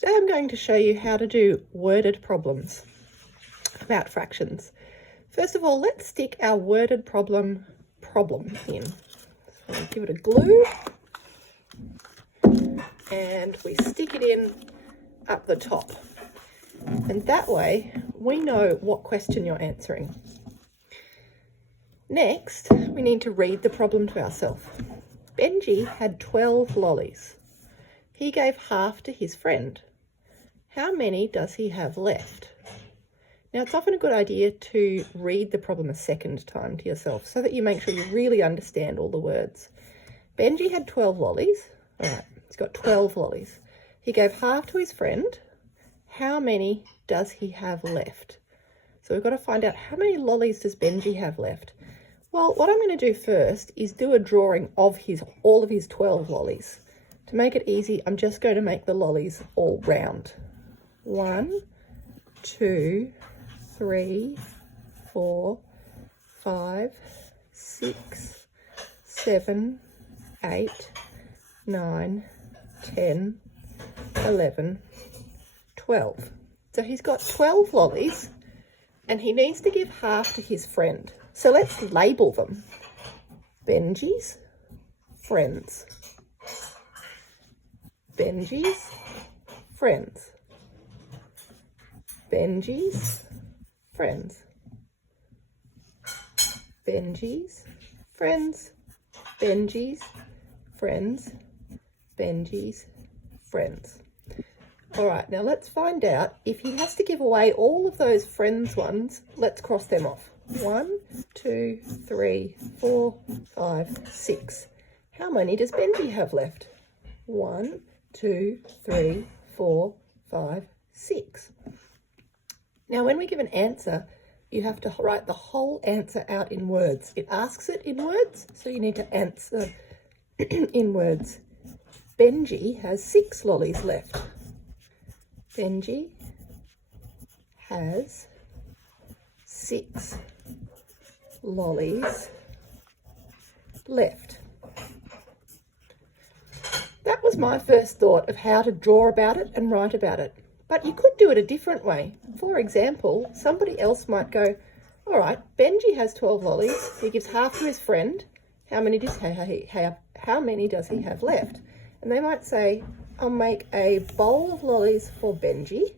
Today I'm going to show you how to do worded problems about fractions. First of all, let's stick our worded problem in. So give it a glue and we stick it in up the top. And that way we know what question you're answering. Next, we need to read the problem to ourselves. Benji had 12 lollies. He gave half to his friend. How many does he have left? Now, it's often a good idea to read the problem a second time to yourself so that you make sure you really understand all the words. Benji had 12 lollies. All right, he's got 12 lollies. He gave half to his friend. How many does he have left? So we've got to find out how many lollies does Benji have left. Well, what I'm going to do first is do a drawing of all of his 12 lollies. To make it easy, I'm just going to make the lollies all round. 1, 2, 3, 4, 5, 6, 7, 8, 9, 10, 11, 12. So he's got 12 lollies and he needs to give half to his friend. So let's label them. Benji's friends. Benji's friends. Benji's friends. Benji's friends. Benji's friends. Benji's friends. All right, now let's find out if he has to give away all of those friends ones. Let's cross them off. 1, 2, 3, 4, 5, 6. How many does Benji have left? 1, 2, 3, 4, 5, 6. Now, when we give an answer, you have to write the whole answer out in words. It asks it in words, so you need to answer in words. Benji has 6 lollies left. Benji has 6 lollies left. That was my first thought of how to draw about it and write about it. But you could do it a different way. For example, somebody else might go, all right, Benji has 12 lollies. He gives half to his friend. How many does he have left? And they might say, I'll make a bowl of lollies for Benji.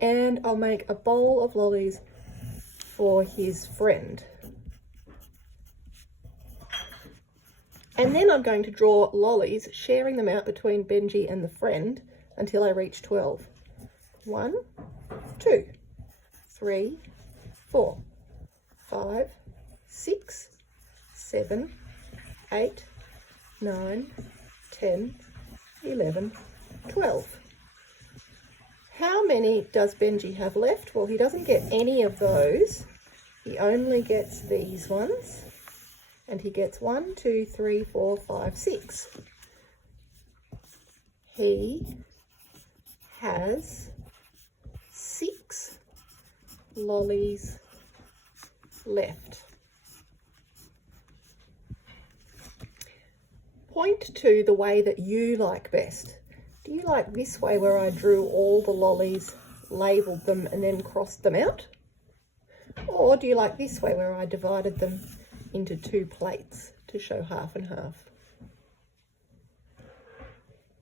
And I'll make a bowl of lollies for his friend. And then I'm going to draw lollies, sharing them out between Benji and the friend until I reach 12. 1, 2, 3, 4, 5, 6, 7, 8, 9, 10, 11, 12. How many does Benji have left? Well, he doesn't get any of those. He only gets these ones. And he gets 1, 2, 3, 4, 5, 6. He has 6 lollies left. Point to the way that you like best. Do you like this way where I drew all the lollies, labelled them and then crossed them out? Or do you like this way where I divided them into 2 plates to show half and half?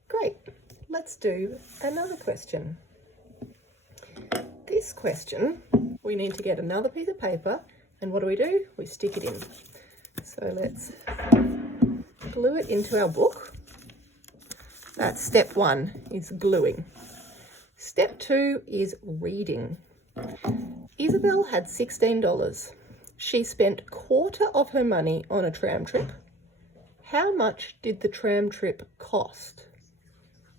Great, let's do another question. This question, we need to get another piece of paper and what do? We stick it in. So let's glue it into our book. That's step 1, is gluing. Step 2 is reading. Isabel had $16. She spent a quarter of her money on a tram trip. How much did the tram trip cost?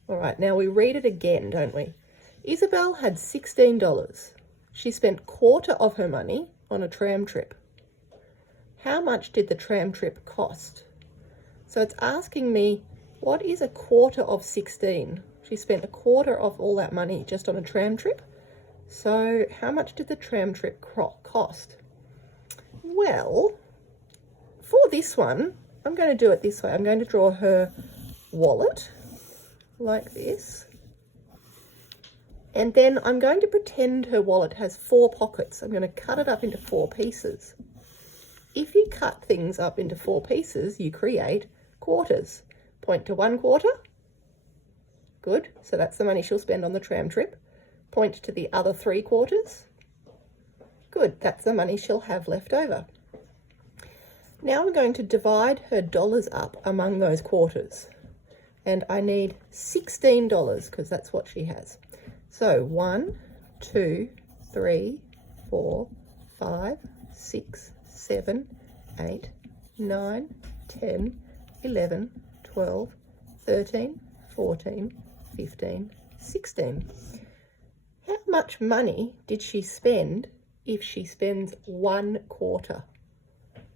All right, now we read it again, don't we? Isabel had $16. She spent a quarter of her money on a tram trip. How much did the tram trip cost? So it's asking me, what is a quarter of 16? She spent a quarter of all that money just on a tram trip. So how much did the tram trip cost? Well, for this one, I'm going to do it this way. I'm going to draw her wallet like this. And then I'm going to pretend her wallet has 4 pockets. I'm going to cut it up into 4 pieces. If you cut things up into 4 pieces, you create quarters. Point to 1 quarter. Good. So that's the money she'll spend on the tram trip. Point to the other 3 quarters. Good. That's the money she'll have left over. Now I'm going to divide her dollars up among those quarters. And I need $16 because that's what she has. So 1, 2, 3, 4, 5, 6, 7, 8, 9, 10, 11, 12, 13, 14, 15, 16. How much money did she spend if she spends 1 quarter?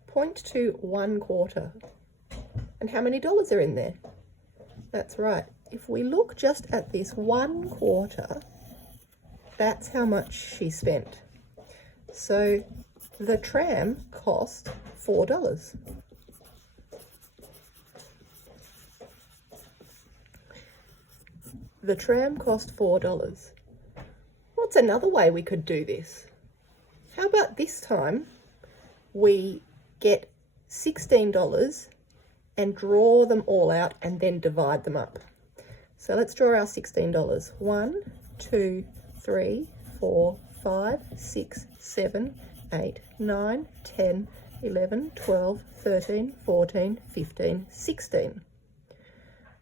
Point to 1 quarter. And how many dollars are in there? That's right. If we look just at this 1 quarter, that's how much she spent. So the tram cost $4. The tram cost $4. What's another way we could do this? How about this time we get $16 and draw them all out and then divide them up. So let's draw our $16. 1, 2, 3, 4, 5, 6, 7, 8, 9, 10, 11, 12, 13, 14, 15, 16.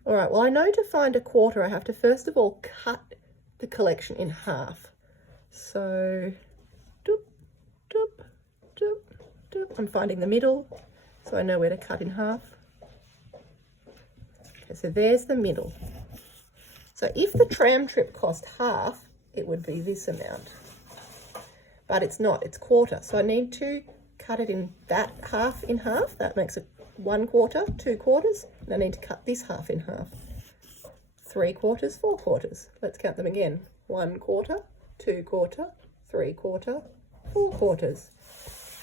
All right, well, I know to find a quarter, I have to first of all cut the collection in half. So, doop, doop, doop, doop. I'm finding the middle, so I know where to cut in half. Okay, so there's the middle. So if the tram trip cost half, it would be this amount. But it's not, it's quarter. So I need to cut it in that half in half. That makes it 1 quarter, 2 quarters. And I need to cut this half in half. 3 quarters, 4 quarters. Let's count them again. 1 quarter, 2 quarter, 3 quarter, 4 quarters.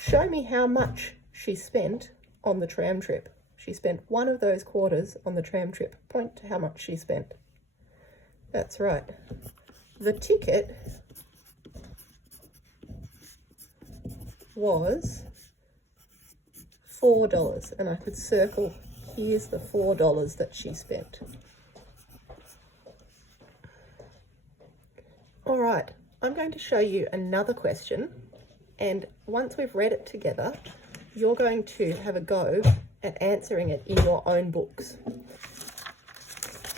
Show me how much she spent on the tram trip. She spent 1 of those quarters on the tram trip. Point to how much she spent. That's right. The ticket was $4, and I could circle, here's the $4 that she spent. All right, I'm going to show you another question, and once we've read it together, you're going to have a go at answering it in your own books.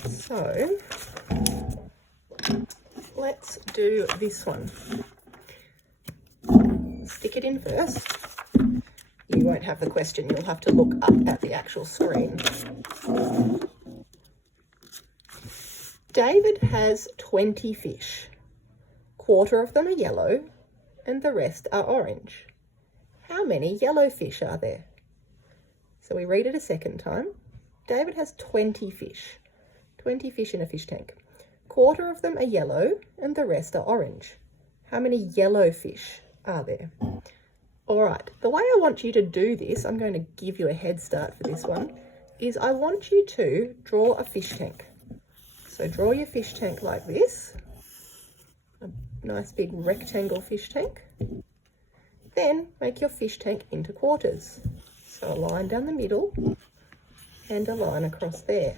So let's do this one. Stick it in first. You won't have the question, you'll have to look up at the actual screen. David has 20 fish. Quarter of them are yellow and the rest are orange. How many yellow fish are there? So we read it a second time. David has 20 fish. 20 fish in a fish tank. Quarter of them are yellow and the rest are orange. How many yellow fish are there? All right, the way I want you to do this, I'm going to give you a head start for this one, is I want you to draw a fish tank. So draw your fish tank like this, a nice big rectangle fish tank. Then make your fish tank into quarters. So a line down the middle and a line across there.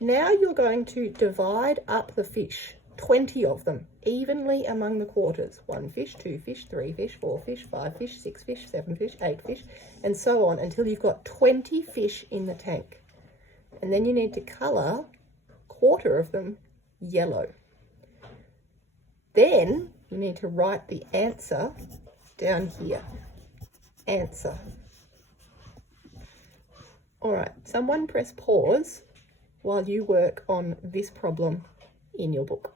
Now you're going to divide up the fish, 20 of them, evenly among the quarters. 1 fish, 2 fish, 3 fish, 4 fish, 5 fish, 6 fish, 7 fish, 8 fish, and so on until you've got 20 fish in the tank. And then you need to colour quarter of them yellow. Then you need to write the answer down here. Answer. All right, someone press pause while you work on this problem in your book.